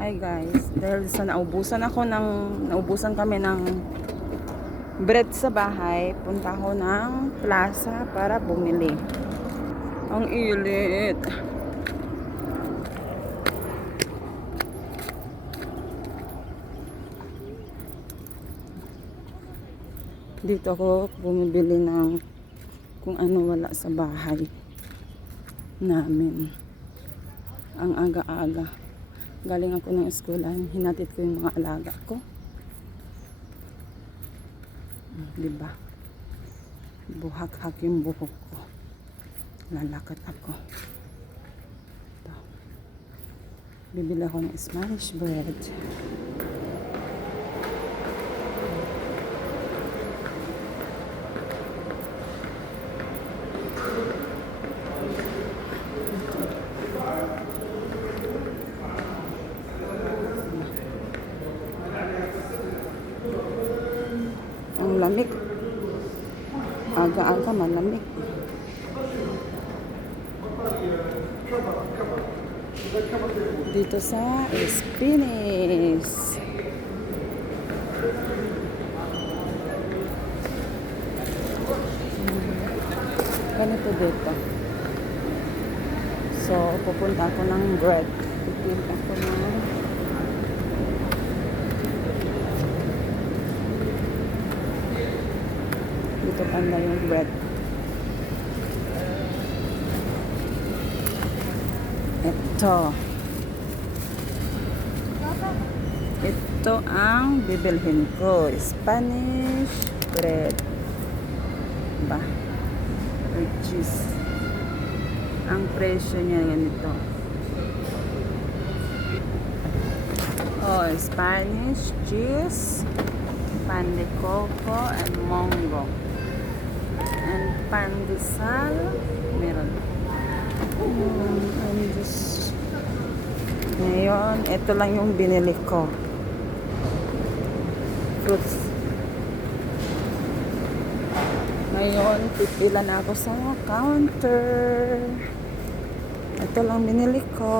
Hi guys, dahil sa naubusan kami ng bread sa bahay, punta ako ng plaza para bumili. Ang ilit. Dito ako bumibili ng kung ano wala sa bahay namin. Ang aga-aga. Galing ako ng eskwelahan, hinatid ko yung mga alaga ko. Diba? Buhak-hak yung buhok ko. Lalakad ako. Ito. Bibili ako ng Spanish bread. Ang lamig. Aga-aga malamig. Dito sa Espinis. Ganito dito. So, pupunta ako ng bread. Pipili ako ng dito panda yung bread. Ito ang bibilhin ko. Spanish bread. Ba? Or cheese. Ang presyo niya ganito. Oh, Spanish cheese, pan de coco, and mango. And pandesal, meron. And this. Ngayon, ito lang yung binili ko. Fruits. Ngayon, pipila na ako sa counter. Ito lang binili ko.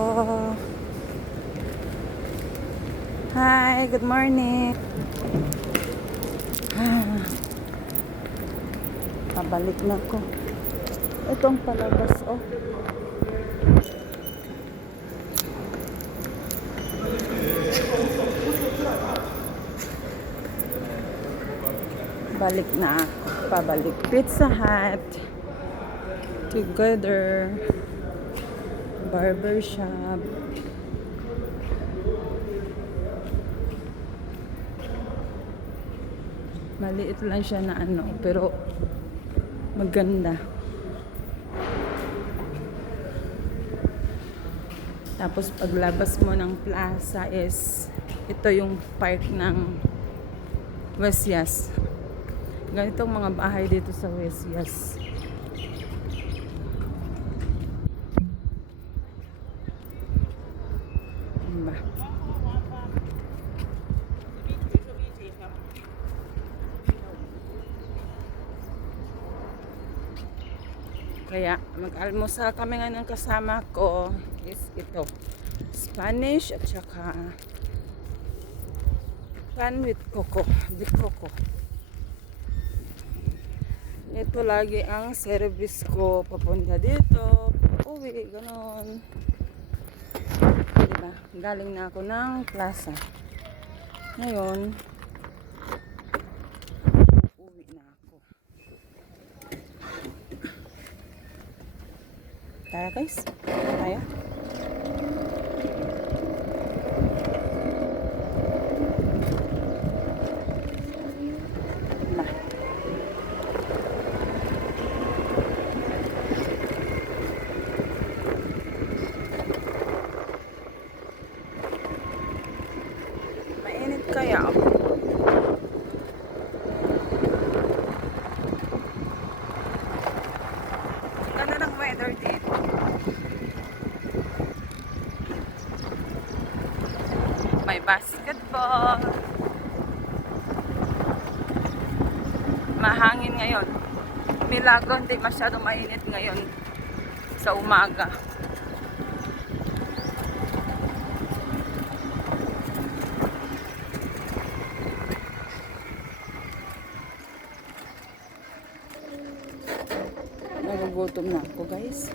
Hi, good morning. Pabalik na ako. Itong palabas, oh. Balik na ako. Pabalik. Pizza Hut. Together. Barbershop. Maliit lang siya na ano, pero maganda. Tapos paglabas mo ng plaza is ito yung park ng Wesias. Ganitong mga bahay dito sa Wesias. Diba? Kaya mag-almusal kami nga ng kasama ko is ito. Spanish at saka pan with coco. With coco. Ito lagi ang service ko papunta dito. Uwi, ganon. Diba? Galing na ako ng plaza. Ngayon, uwi na ako. Tara guys, tayo. Mainit kaya ako. Ganda ng weather dito. May basketball. Mahangin ngayon. Milagro, hindi masyadong mainit ngayon sa umaga. Nagugutom na ako guys.